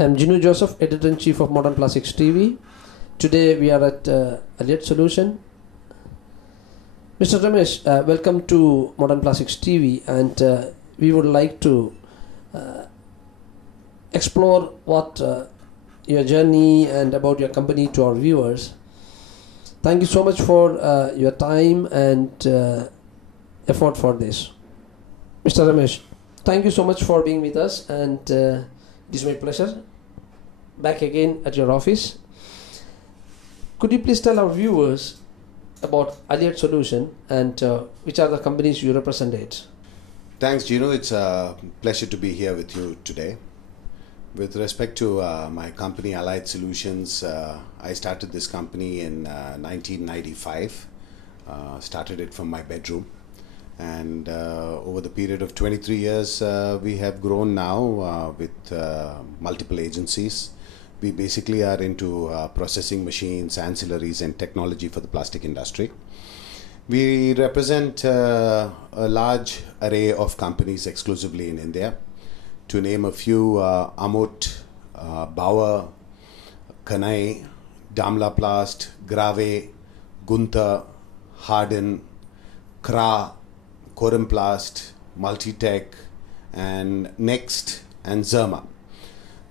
I'm Ginu Joseph, Editor-in-Chief of Modern Plastics TV. Today we are at Elliott Solution. Mr. Ramesh, welcome to Modern Plastics TV, and we would like to explore what your journey and about your company to our viewers. Thank you so much for your time and effort for this. Mr. Ramesh, thank you so much for being with us, and it is my pleasure back again at your office. Could you please tell our viewers about Elliott Solution and which are the companies you represent? Thanks, Gino. It's a pleasure to be here with you today. With respect to my company, Elliott Solutions, I started this company in 1995. Started it from my bedroom. And over the period of 23 years, we have grown now with multiple agencies. We basically are into processing machines, ancillaries, and technology for the plastic industry. We represent a large array of companies exclusively in India. To name a few, Amut, Bauer, Kanai, Damla Plast, Grave, Gunther, Harden, Kra, Korimplast, Multitech, and Next, and Zerma.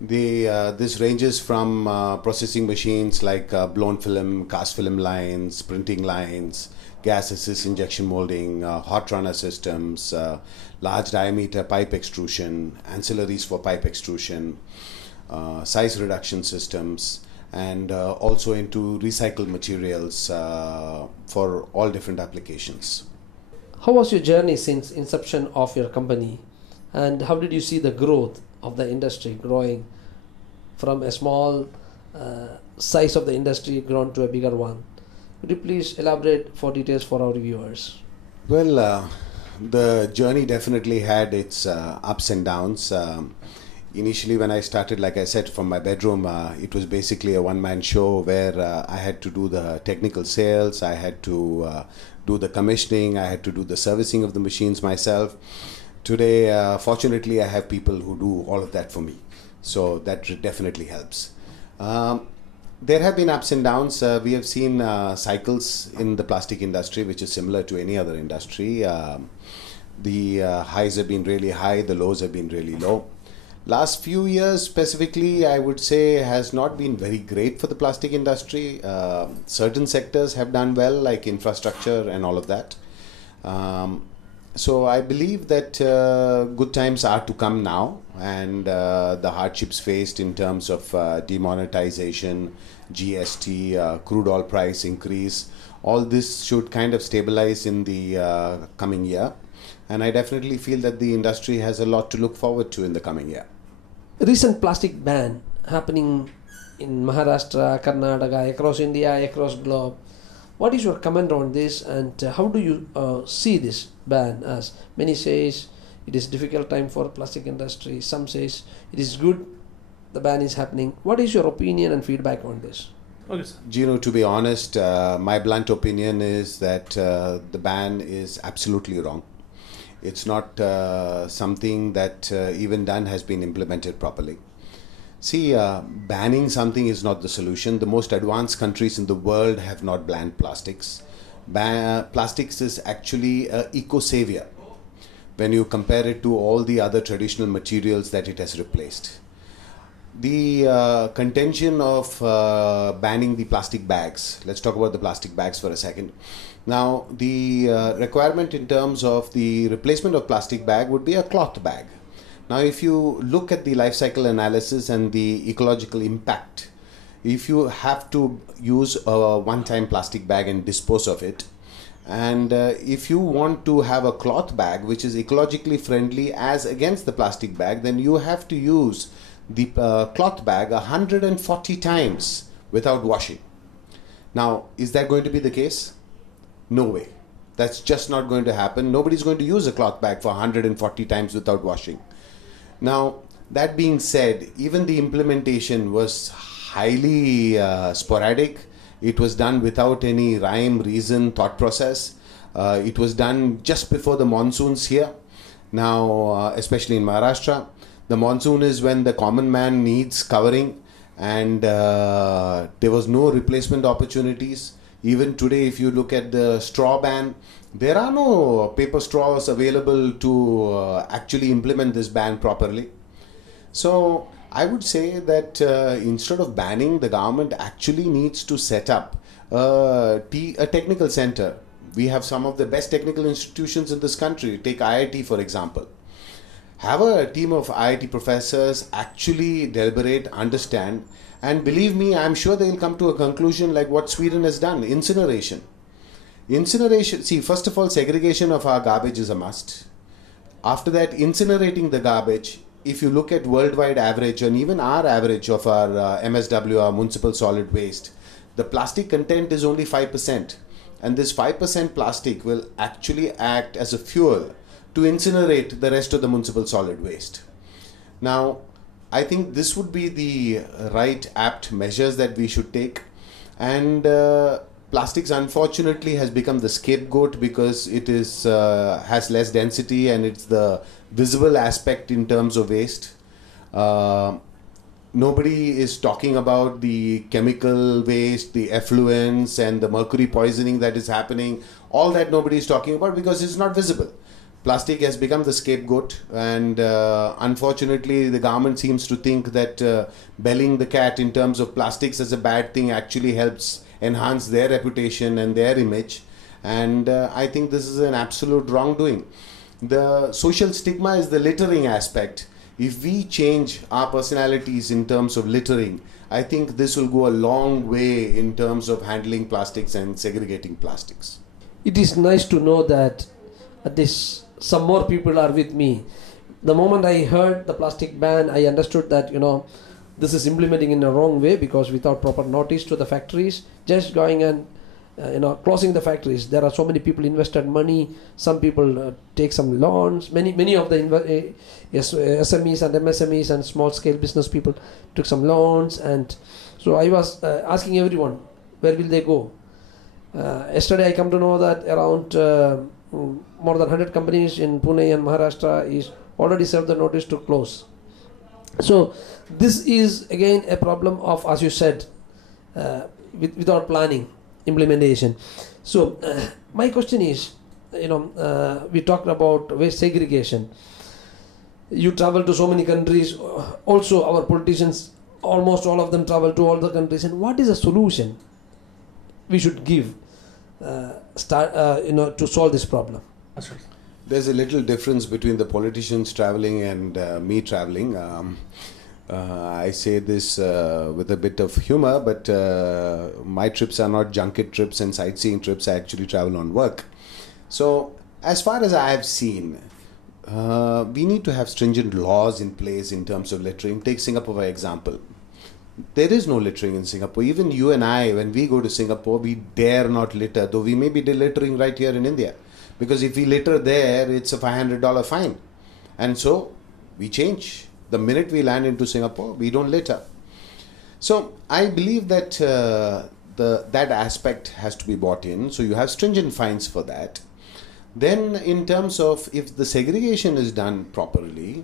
This ranges from processing machines like blown film, cast film lines, printing lines, gas assist injection molding, hot runner systems, large diameter pipe extrusion, ancillaries for pipe extrusion, size reduction systems, and also into recycled materials for all different applications. How was your journey since inception of your company, and how did you see the growth of the industry growing from a small size of the industry grown to a bigger one? Could you please elaborate for details for our viewers? Well, the journey definitely had its ups and downs. Initially, when I started, like I said, from my bedroom, it was basically a one-man show where I had to do the technical sales, I had to do the commissioning, I had to do the servicing of the machines myself. Today, fortunately, I have people who do all of that for me. So that definitely helps. There have been ups and downs. We have seen cycles in the plastic industry, which is similar to any other industry. The highs have been really high, the lows have been really low. Last few years specifically, I would say, has not been very great for the plastic industry. Certain sectors have done well, like infrastructure and all of that. So I believe that good times are to come now, and the hardships faced in terms of demonetization, GST, crude oil price increase, all this should kind of stabilize in the coming year. And I definitely feel that the industry has a lot to look forward to in the coming year. Recent plastic ban happening in Maharashtra, Karnataka, across India, across globe. What is your comment on this, and how do you see this ban? As many says it is difficult time for plastic industry, some says it is good the ban is happening. What is your opinion and feedback on this? Okay, sir. Gino, to be honest, my blunt opinion is that the ban is absolutely wrong. It's not something that even done has been implemented properly. See, banning something is not the solution. The most advanced countries in the world have not banned plastics. Plastics is actually an eco-savior when you compare it to all the other traditional materials that it has replaced. The contention of banning the plastic bags, let's talk about the plastic bags for a second. Now, the requirement in terms of the replacement of plastic bag would be a cloth bag. Now, if you look at the life cycle analysis and the ecological impact, if you have to use a one-time plastic bag and dispose of it, and if you want to have a cloth bag which is ecologically friendly as against the plastic bag, then you have to use the cloth bag 140 times without washing. Now, is that going to be the case? No way. That's just not going to happen. Nobody's going to use a cloth bag for 140 times without washing. Now, that being said, even the implementation was highly sporadic. It was done without any rhyme, reason, thought process. It was done just before the monsoons here. Now, especially in Maharashtra, The monsoon is when the common man needs covering, and there was no replacement opportunities. Even today, if you look at the straw ban, there are no paper straws available to actually implement this ban properly. So I would say that instead of banning, the government actually needs to set up a technical center. We have some of the best technical institutions in this country. Take IIT, for example. Have a team of IIT professors actually deliberate, understand, and believe me, I'm sure they'll come to a conclusion like what Sweden has done, incineration. Incineration, see, first of all, segregation of our garbage is a must. After that, incinerating the garbage, if you look at worldwide average and even our average of our MSW, our municipal solid waste, the plastic content is only 5%. And this 5% plastic will actually act as a fuel to incinerate the rest of the municipal solid waste. Now, I think this would be the right apt measures that we should take. And plastics unfortunately has become the scapegoat because it is has less density and it's the visible aspect in terms of waste. Nobody is talking about the chemical waste, the effluents and the mercury poisoning that is happening. All that nobody is talking about because it's not visible. Plastic has become the scapegoat, and unfortunately the government seems to think that belling the cat in terms of plastics as a bad thing actually helps enhance their reputation and their image, and I think this is an absolute wrongdoing. The social stigma is the littering aspect. If we change our personalities in terms of littering, I think this will go a long way in terms of handling plastics and segregating plastics. It is nice to know that at this some more people are with me. The moment I heard the plastic ban, I understood that, this is implementing in a wrong way, because without proper notice to the factories, just going and closing the factories. There are so many people invested money. Some people take some loans. Many of the SMEs and MSMEs and small scale business people took some loans, and so I was asking everyone, where will they go? Yesterday I come to know that around more than 100 companies in Pune and Maharashtra is already served the notice to close. So this is again a problem of, as you said, without planning, implementation. So my question is, we talked about waste segregation. You travel to so many countries. Also our politicians, almost all of them travel to all the countries. And what is a solution we should give to solve this problem? There's a little difference between the politicians traveling and me traveling. I say this with a bit of humor, but my trips are not junket trips and sightseeing trips. I actually travel on work. So as far as I have seen, we need to have stringent laws in place in terms of littering. Take Singapore for example. There is no littering in Singapore. Even you and I, when we go to Singapore, we dare not litter, though we may be littering right here in India. Because if we litter there, it's a $500 fine. And so we change. The minute we land into Singapore, we don't litter. So I believe that that aspect has to be brought in. So you have stringent fines for that. Then in terms of if the segregation is done properly,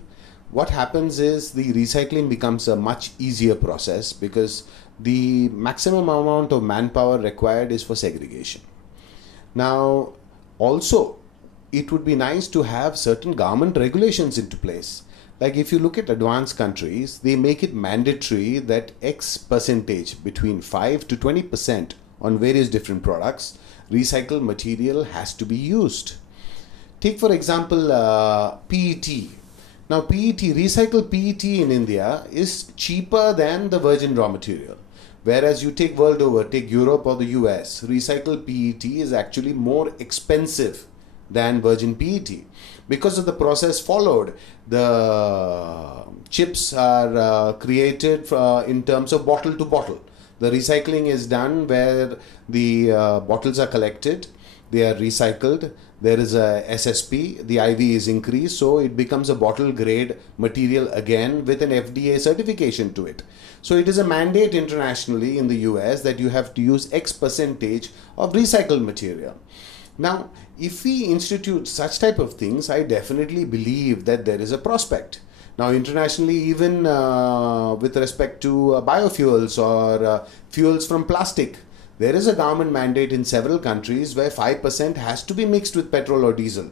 what happens is the recycling becomes a much easier process because the maximum amount of manpower required is for segregation. Now, also, it would be nice to have certain government regulations into place. Like if you look at advanced countries, they make it mandatory that X percentage, between 5 to 20% on various different products, recycled material has to be used. Take for example PET. Now recycled PET in India is cheaper than the virgin raw material. Whereas you take world over, take Europe or the US, recycled PET is actually more expensive than virgin PET. Because of the process followed, the chips are created in terms of bottle to bottle. The recycling is done where the bottles are collected, they are recycled, there is a SSP, the IV is increased, so it becomes a bottle grade material again with an FDA certification to it. So it is a mandate internationally in the US that you have to use X percentage of recycled material. Now, if we institute such type of things, I definitely believe that there is a prospect. Now, internationally, even with respect to biofuels or fuels from plastic, there is a government mandate in several countries where 5% has to be mixed with petrol or diesel.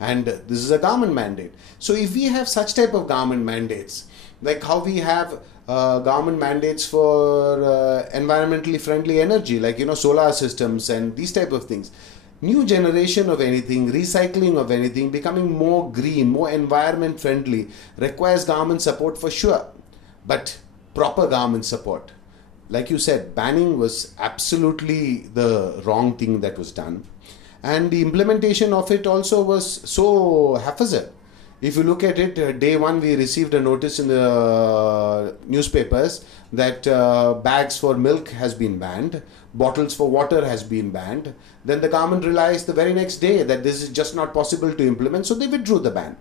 And this is a government mandate. So if we have such type of government mandates, like how we have government mandates for environmentally friendly energy, like, solar systems and these type of things, new generation of anything, recycling of anything, becoming more green, more environment friendly, requires government support for sure, but proper government support. Like you said, banning was absolutely the wrong thing that was done. And the implementation of it also was so haphazard. If you look at it, day one we received a notice in the newspapers that bags for milk has been banned, bottles for water has been banned. Then the government realized the very next day that this is just not possible to implement, so they withdrew the ban.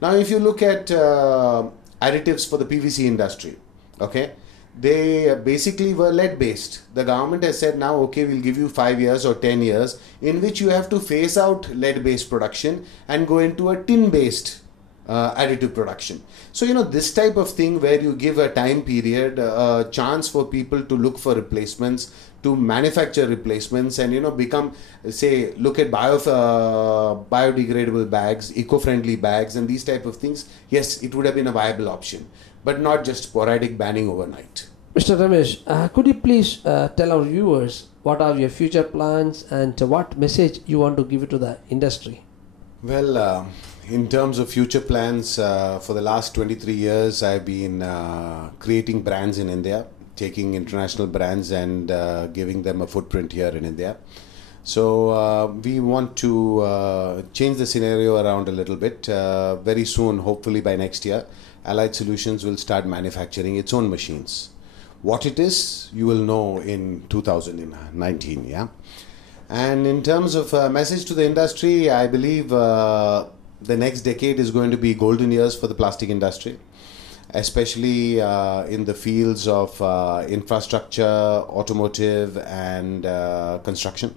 Now if you look at additives for the PVC industry, okay, they basically were lead based. The government has said now, okay, we'll give you 5 years or 10 years in which you have to phase out lead based production and go into a tin based additive production. So, this type of thing where you give a time period, a chance for people to look for replacements, to manufacture replacements and, become, say, look at biodegradable bags, eco-friendly bags and these type of things. Yes, it would have been a viable option, but not just sporadic banning overnight. Mr. Ramesh, could you please tell our viewers what are your future plans and what message you want to give to the industry? Well, in terms of future plans, for the last 23 years, I've been creating brands in India, taking international brands and giving them a footprint here in India. So we want to change the scenario around a little bit. Very soon, hopefully by next year, Allied Solutions will start manufacturing its own machines. What it is, you will know in 2019, yeah? And in terms of message to the industry, I believe the next decade is going to be golden years for the plastic industry, especially in the fields of infrastructure, automotive and construction.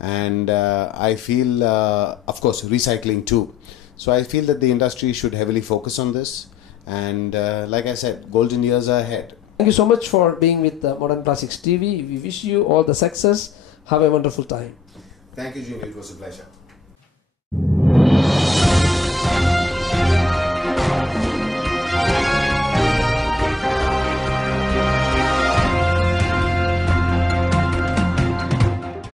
And I feel, of course, recycling too. So I feel that the industry should heavily focus on this. And like I said, golden years are ahead. Thank you so much for being with Modern Plastics TV. We wish you all the success. Have a wonderful time. Thank you, Ginu. It was a pleasure.